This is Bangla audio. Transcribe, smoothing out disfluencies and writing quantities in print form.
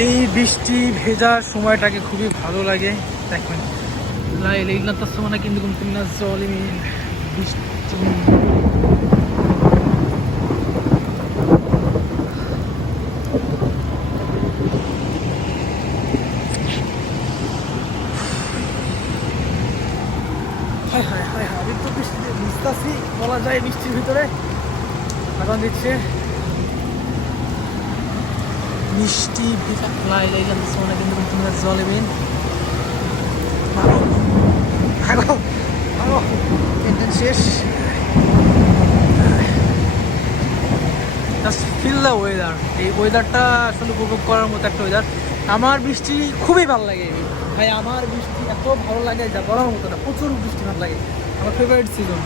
এই বৃষ্টি ভেজা সময়টাকে খুবই ভালো লাগে। দেখবেন লাইলাইল্লাহ তাসমানা কিন্তু কুনতুন্নাস জালিমিন। বৃষ্টি হায় হায় হায় হায়, আমি তো বৃষ্টিতে ভিজতাছি বলা যায়। বৃষ্টির ভিতরে আগুন দিচ্ছে মিষ্টি ভেজা। লাইলাইল্লাহ তাসমানা কিন্তু কুনতুন্নাস জালিমিন। আগো আগো টেনশন শেষ। Just feel the weather. এই ওয়েদারটা আসলে উপভোগ করার মতো একটা ওয়েদার। আমার বৃষ্টি খুবই ভালো লাগে ভাই। আমার বৃষ্টি এত ভালো লাগে যা বলার মতো না। প্রচুর বৃষ্টি ভালো লাগে, আমার ফেভারিট সিজন।